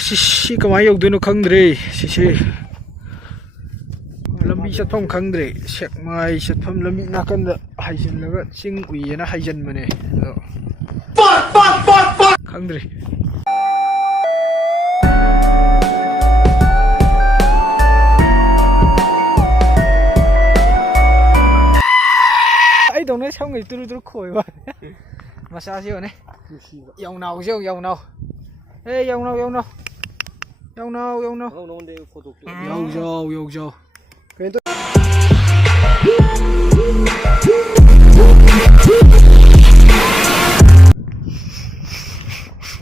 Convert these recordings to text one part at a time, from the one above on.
ꯁꯤ ꯀꯃꯥꯏꯅ ꯌꯧꯗꯣꯏꯅꯣ ꯈꯪꯗ꯭ꯔꯦ ꯁꯤꯁꯦ ꯂꯝꯕꯤ ꯆꯠꯐꯝ ꯈꯪꯗ꯭ꯔꯦ ꯁꯦꯛꯃꯥꯏ ꯆꯠꯐꯝ ꯂꯝꯕꯤ ꯅꯥꯀꯟꯗ ꯍꯥꯏꯖꯤꯜꯂꯒ ꯆꯤꯡ ꯎꯏꯌꯦꯅ ꯍꯥꯏꯖꯤꯟꯕꯅꯦ ꯑꯗꯣ ꯈꯪꯗ꯭ꯔꯦ ꯑꯩꯗꯧꯅ ꯁꯝꯒꯩ ꯇꯨꯔꯨ ꯇꯨꯔꯨ ꯈꯣꯏꯕ ꯃꯆꯥꯁꯤ ꯌꯣꯟꯅꯦ ꯌꯧꯅꯥꯎꯁꯤ ꯌꯧꯅꯥꯎ ꯌꯧꯅꯥꯎ ꯌꯧꯅꯥꯎ ꯌꯧꯅꯥꯎ ꯌꯧꯅꯥꯎ ꯌꯧꯖꯥꯎ ꯌꯧꯖꯥꯎ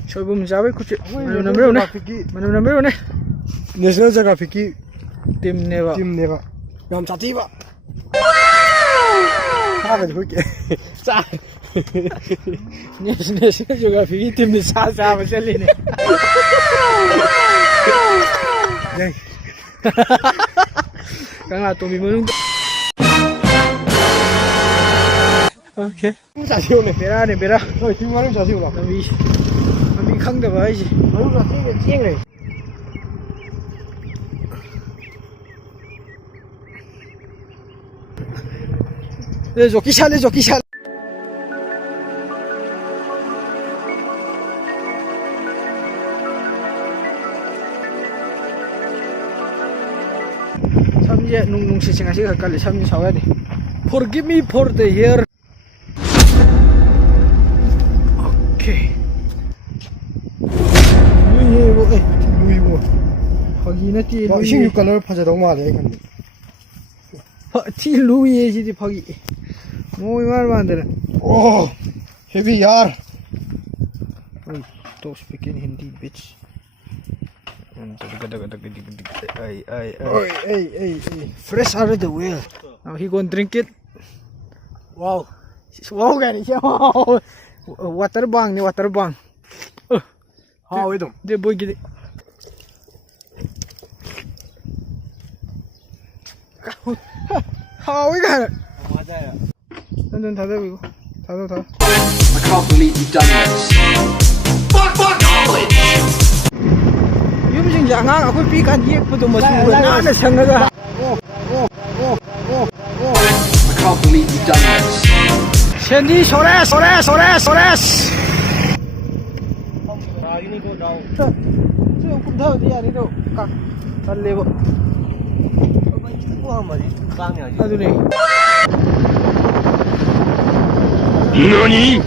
소금 잡을 쿠치 만남 남배로네 내셔널 지오그래픽 팀네바 ям 자티바 하가 그렇게 자 내셔널 지오그래픽 팀이 사사바 셀리네 네 강아 또미 무는 오케이 자시오네 베라네 베라 힘만은 자시오라 남이 khăng được gì nó là chiếc này đây rồi cái xa samje nung si singa siga kali samje sawa ni forgive me for the year okay 루이고 거기는 티 루이 신규 컬러 파자도 말해 근데 티 루이에 지디 파기 뭐 이말 만드는 오 헤비 यार तो speaking Hindi bitch fresh out of the well now he gonna drink it wow gani water bang ni water bang how 이동 dia boy gini how we got 맞아요 던전 닫아 이거 닫아 I can't believe you've done this. Fuck knowledge. 유무진 양아 아고 비간 예쁘도 뭐 나는 생각아 I can't believe you've done this. 샌디 소레 रागिनी को जाओ 저 꿈다 어디 아니로 깍 달래고 को हमारी काम है 아두네 너니?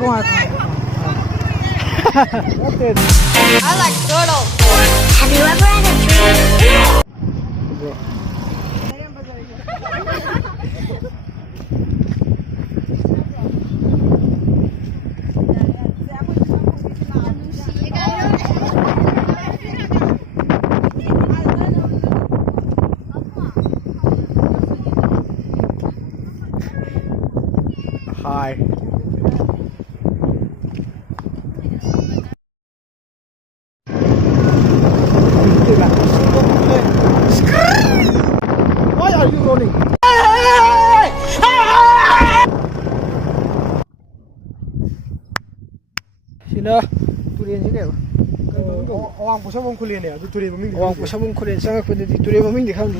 공화 I like turtle. Have you ever had a dream? Hi. Why are you rolling? Sino? Tulian sini apa? 어왕 보셔본 쿨리네요 둘이 뭐 민기 Wang pusabong kulen sangat pada di tulian maming di kami.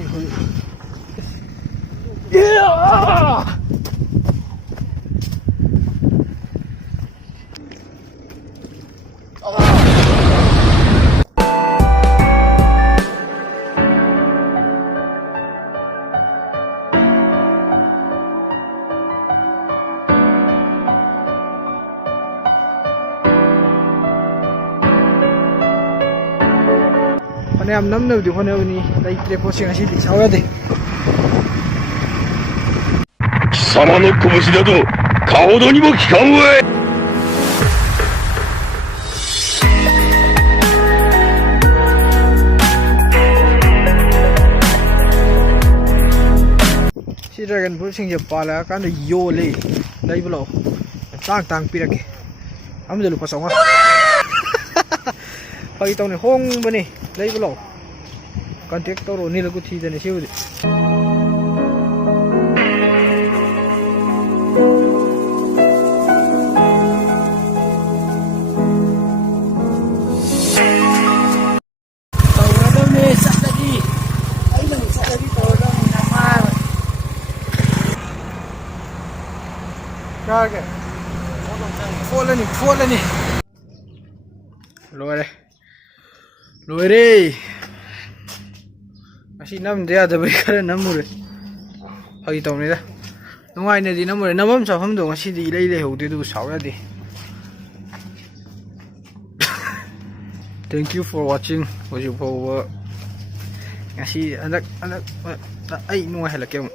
Panayam nam na di hono ni dai tre posing asi di sawa de. 貴様の拳などかほどにも効かんわい。 Si dragon posing je pala kan yo le dai blo. Tang pirake. Am de lu pasong ah. Pagi tong ni hong bani dai blo. Contact to ro ni lagu thi de ni siu de. ꯆꯥꯔꯒꯦ ꯐꯣꯠꯂꯅꯤ ꯂꯣꯏꯔꯦ ꯉꯁꯤ ꯅꯝꯗ ꯌꯥꯗꯕꯩ ꯈꯔ ꯅꯝꯃꯨꯔꯦ ꯐꯥꯒꯤ ꯇꯧꯅꯤꯗ ꯅꯨꯡꯉꯥꯏꯅꯗꯤ ꯅꯝꯃꯨꯔꯦ ꯅꯝꯐꯝ ꯆꯥꯐꯝꯗꯣ ꯉꯁꯤꯗꯤ ꯏꯂꯩ ꯂꯩꯍꯧꯗꯦ ꯑꯗꯨꯕꯨ ꯁꯥꯎ ꯌꯥꯗꯦ ꯊꯦꯡꯛ ꯌꯨ ꯐꯣꯔ ꯋꯥꯆꯤꯡ ꯍꯧꯖꯤꯛ ꯐꯥꯎꯕ ꯉꯁꯤ ꯍꯟꯗꯛ ꯑꯩ ꯅꯨꯡꯉꯥꯏꯍꯜꯂꯛꯀꯦ ꯑꯃꯨꯛ